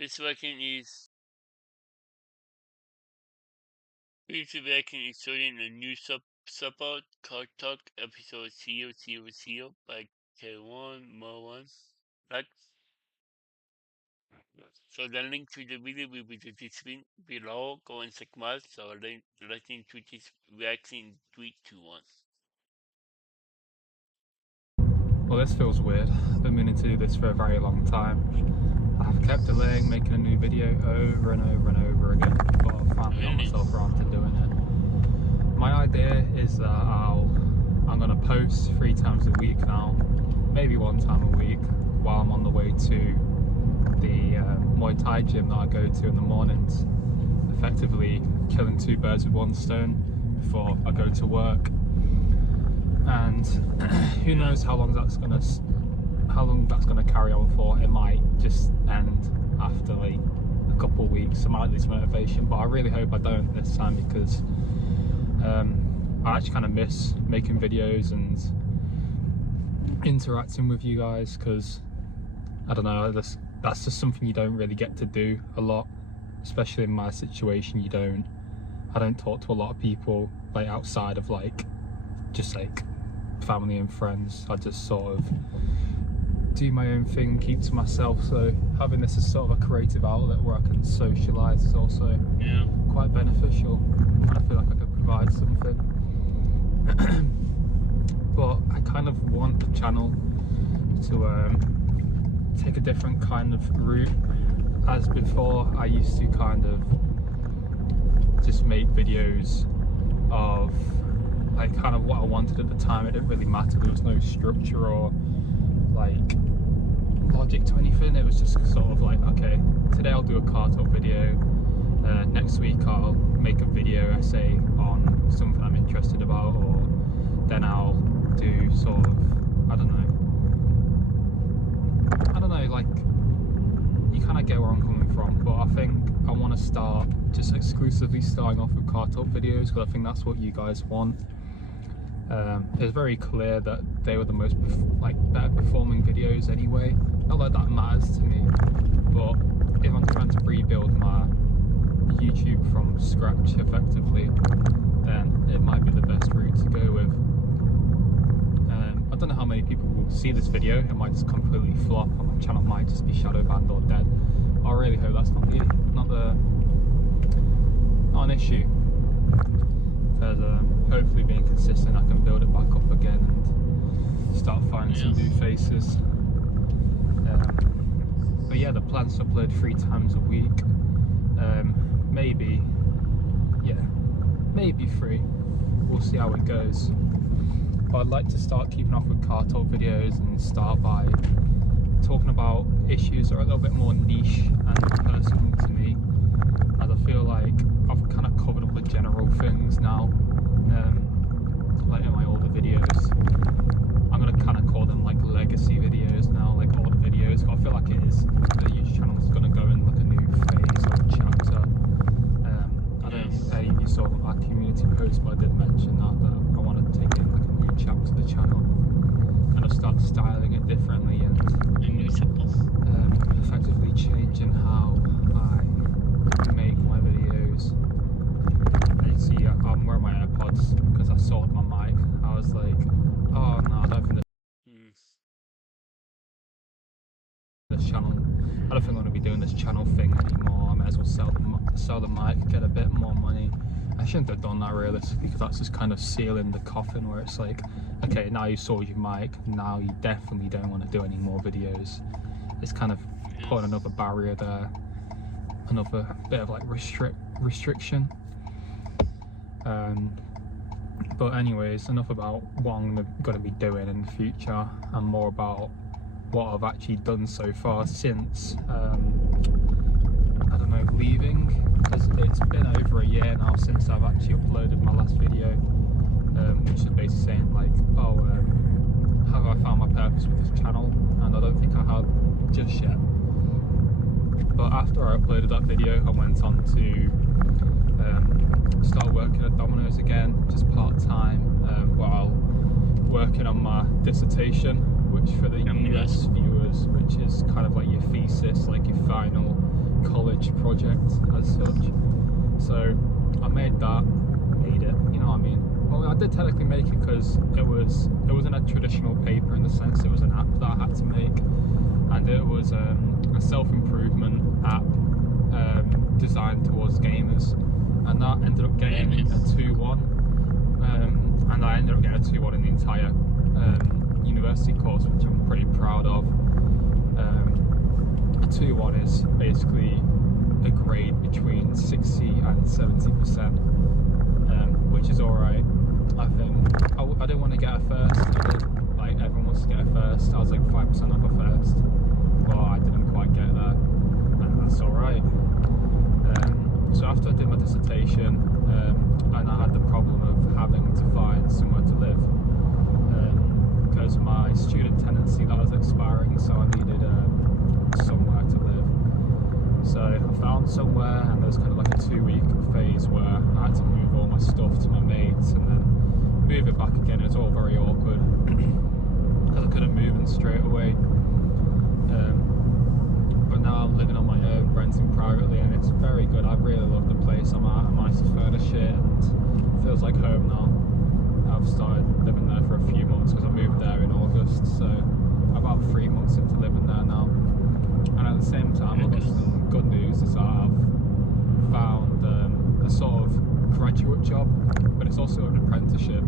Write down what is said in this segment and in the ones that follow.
This weekend is starting a new support called Talk episode 000 by K1 Right? So the link to the video will be the description below. Go and check out. So let's into this reaction 3, 2, 1. Well, this feels weird. I've been meaning to do this for a very long time. I've kept delaying making a new video over and over and over again, but I've finally got myself around to doing it. My idea is that I'm going to post 3 times a week now, maybe 1 time a week, while I'm on the way to the Muay Thai gym that I go to in the mornings, effectively killing 2 birds with 1 stone before I go to work. And who knows how long that's gonna carry on for. It might just end after like a couple of weeks. I might lose motivation, but I really hope I don't this time, because I actually kind of miss making videos and interacting with you guys, because I don't know, that's just something you don't really get to do a lot, especially in my situation. I don't talk to a lot of people like outside of like just like family and friends. I just sort of do my own thing, keep to myself. So having this as sort of a creative outlet where I can socialise is also quite beneficial. I feel like I could provide something. But I kind of want the channel to take a different kind of route. As before, I used to kind of just make videos of like kind of what I wanted at the time. It didn't really matter. There was no structure or like logic to anything. It was just sort of like, okay, today I'll do a car talk video, next week I'll make a video essay on something I'm interested about, or then I'll do sort of, I don't know, like, you kind of get where I'm coming from. But I think I want to start just exclusively starting off with car talk videos, because I think that's what you guys want. It's very clear that they were the most better performing videos anyway. Not that that matters to me, but if I'm trying to rebuild my YouTube from scratch effectively, then it might be the best route to go with. I don't know how many people will see this video. It might just completely flop, and my channel might just be shadow banned or dead. I really hope that's not an issue, because hopefully being consistent I can build it back up again and start finding some new faces. But yeah, the plan's to upload 3 times a week, maybe 3. We'll see how it goes. But I'd like to start keeping off with car talk videos and start by talking about issues that are a little bit more niche and personal to me, as I feel like I've kind of covered all the general things now. Like in my older videos, I'm going to kind of call them like legacy videos now, like older videos. I feel like the YouTube channel is going to go in like a new phase or a chapter. I don't know if any of you saw my community post, but I did mention that I want to take in like a new chapter to the channel, kind of start styling it differently and effectively changing how I make my videos. And you see, I'm wearing my AirPods because I sold my mic. I was like, oh no, I don't think this channel, I don't think I'm going to be doing this channel thing anymore. I might as well sell the mic, get a bit more money. I shouldn't have done that realistically, because that's just kind of sealing the coffin, where it's like, okay, now you sold your mic, now you definitely don't want to do any more videos. It's kind of putting another barrier there, another bit of like restriction. But anyways, enough about what I'm going to be doing in the future, and more about what I've actually done so far since I don't know, leaving, because it's been over a year now since I've actually uploaded my last video, which is basically saying like, oh, have I found my purpose with this channel? And I don't think I have just yet. But after I uploaded that video, I went on to start working at Domino's again, just part-time, while working on my dissertation, which for the US viewers, which is kind of like your thesis, like your final college project as such. So I made it, you know what I mean? Well, I did technically make it because it wasn't a traditional paper in the sense it was an app that I had to make, and it was a self-improvement app designed towards gamers, and that ended up getting a 2-1, and I ended up getting a 2-1 in the entire university course, which I'm pretty proud of. A 2-1 is basically a grade between 60 and 70%, which is alright, I think. I didn't want to get a first. Like everyone wants to get a first. I was like 5% off a first, but I didn't quite get there, and that's alright. So after I did my dissertation, and I had the problem of having to find somewhere to live, because my student tenancy that was expiring, so I needed somewhere to live. So I found somewhere, and there was kind of like a 2-week phase where I had to move all my stuff to my mates and then move it back again. It was all very awkward because I couldn't move in straight away. But now I'm living on my own, renting privately, and it's very good. I really love the place I'm at. I managed to furnish it, and it feels like home now. I've started living there for a few months because I moved there in August, so about 3 months into living there now. And at the same time, I've got some good news, is that I've found a sort of graduate job, but it's also an apprenticeship.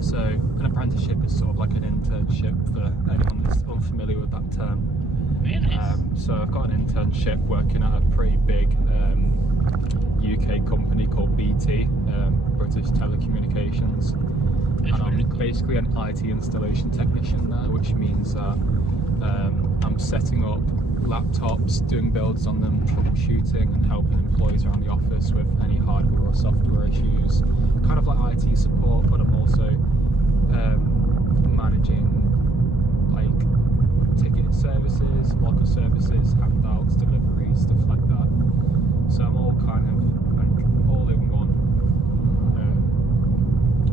So an apprenticeship is sort of like an internship for anyone that's unfamiliar with that term. Really? So I've got an internship working at a pretty big UK company called BT, British Telecommunications. And I'm basically an IT installation technician there, which means that I'm setting up laptops, doing builds on them, troubleshooting and helping employees around the office with any hardware or software issues. Kind of like IT support, but I'm also managing like ticket services, locker services, handouts, deliveries, stuff like that. So I'm all kind of like all in one.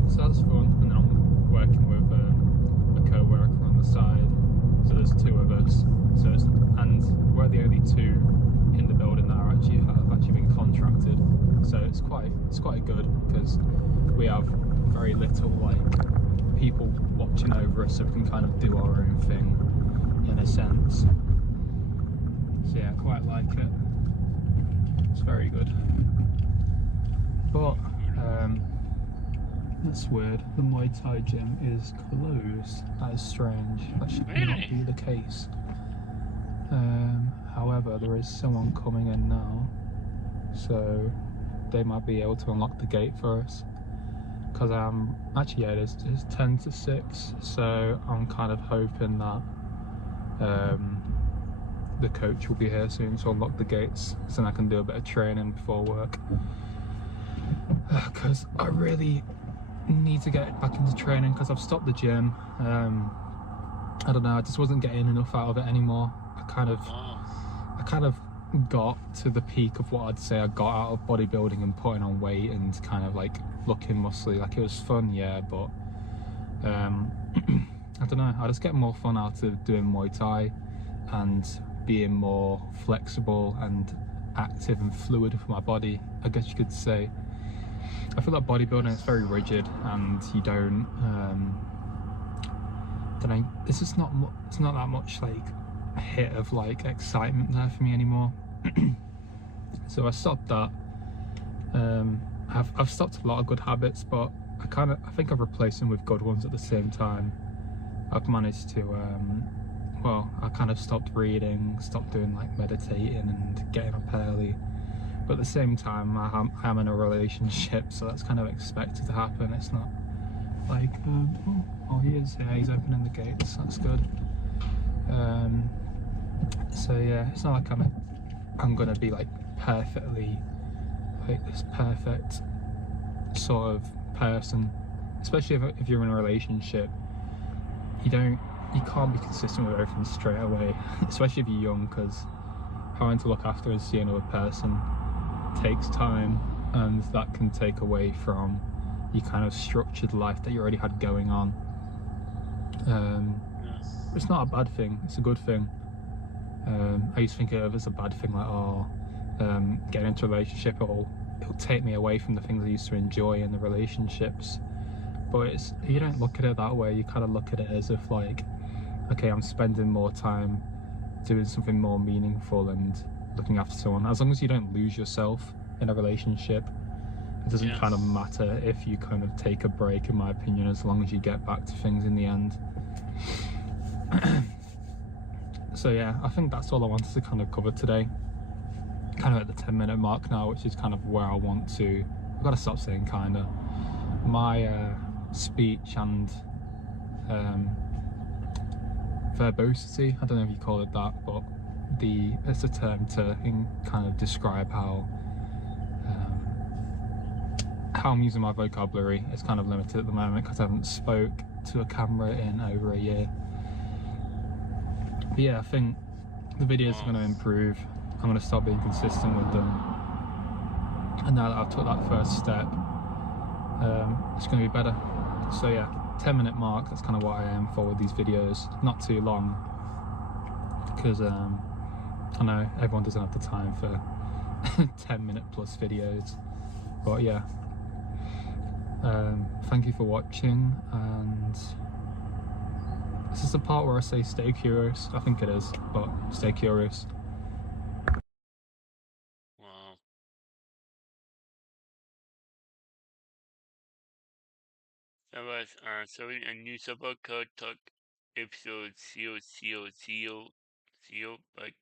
So that's fun. And then I'm working with a co-worker on the side. So there's 2 of us. And we're the only 2 in the building that have actually been contracted. So it's quite good because we have very little like people watching over us, so we can kind of do our own thing in a sense. So yeah, I quite like it. It's very good. But that's weird. The Muay Thai gym is closed. That is strange. That should not be the case. However, there is someone coming in now, so they might be able to unlock the gate for us. Because actually, yeah, it's 10 to 6, so I'm kind of hoping that the coach will be here soon to unlock the gates, so then I can do a bit of training before work. Because I really need to get back into training, because I've stopped the gym. I don't know, I just wasn't getting enough out of it anymore. I kind of got to the peak of what I'd say I got out of bodybuilding and putting on weight and kind of like looking muscly. Like, it was fun, yeah, but I don't know, I just get more fun out of doing Muay Thai and being more flexible and active and fluid with my body, I guess you could say. I feel like bodybuilding is very rigid, and you don't know, it's just not that much like a hit of like excitement there for me anymore. So I stopped that. I've stopped a lot of good habits, but I think I've replaced them with good ones at the same time. I've managed to well, I kind of stopped reading, stopped doing like meditating and getting up early, but at the same time I'm in a relationship, so that's kind of expected to happen. It's not like oh, he is here, he's opening the gates, that's good. So yeah, it's not like I'm gonna be like perfectly like this perfect sort of person, especially if you're in a relationship. You can't be consistent with everything straight away, especially if you're young, because trying to look after and see another person takes time, and that can take away from your kind of structured life that you already had going on. It's not a bad thing, it's a good thing. I used to think of it as a bad thing, like, oh, getting into a relationship, it'll take me away from the things I used to enjoy in the relationships. But you don't look at it that way. You kind of look at it as if, like, okay, I'm spending more time doing something more meaningful and looking after someone. As long as you don't lose yourself in a relationship, it doesn't kind of matter if you kind of take a break, in my opinion, as long as you get back to things in the end. So yeah, I think that's all I wanted to kind of cover today. Kind of at the 10-minute mark now, which is kind of where I want to. I've got to stop saying kind of. My speech and verbosity, I don't know if you call it that, but it's a term to kind of describe how I'm using my vocabulary. It's kind of limited at the moment because I haven't spoke to a camera in over a year. But yeah, I think the videos are going to improve. I'm going to start being consistent with them, and now that I've took that first step, it's going to be better. So yeah, 10-minute mark, that's kind of what I aim for with these videos. Not too long, because I know everyone doesn't have the time for 10-minute plus videos. But yeah, thank you for watching, and this is the part where I say stay curious. I think it is, but stay curious. Wow. That was sorry, a new support code talk episode 000 by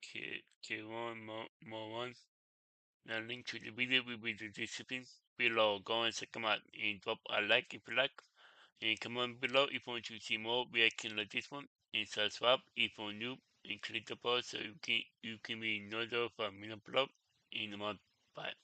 K1 more one. The link to the video will be in the description below. Go and check them out and drop a like if you like. And comment below if you want to see more reaction like this one. And subscribe if you're new. And click the bell so you can be notified when I upload in a month. Bye.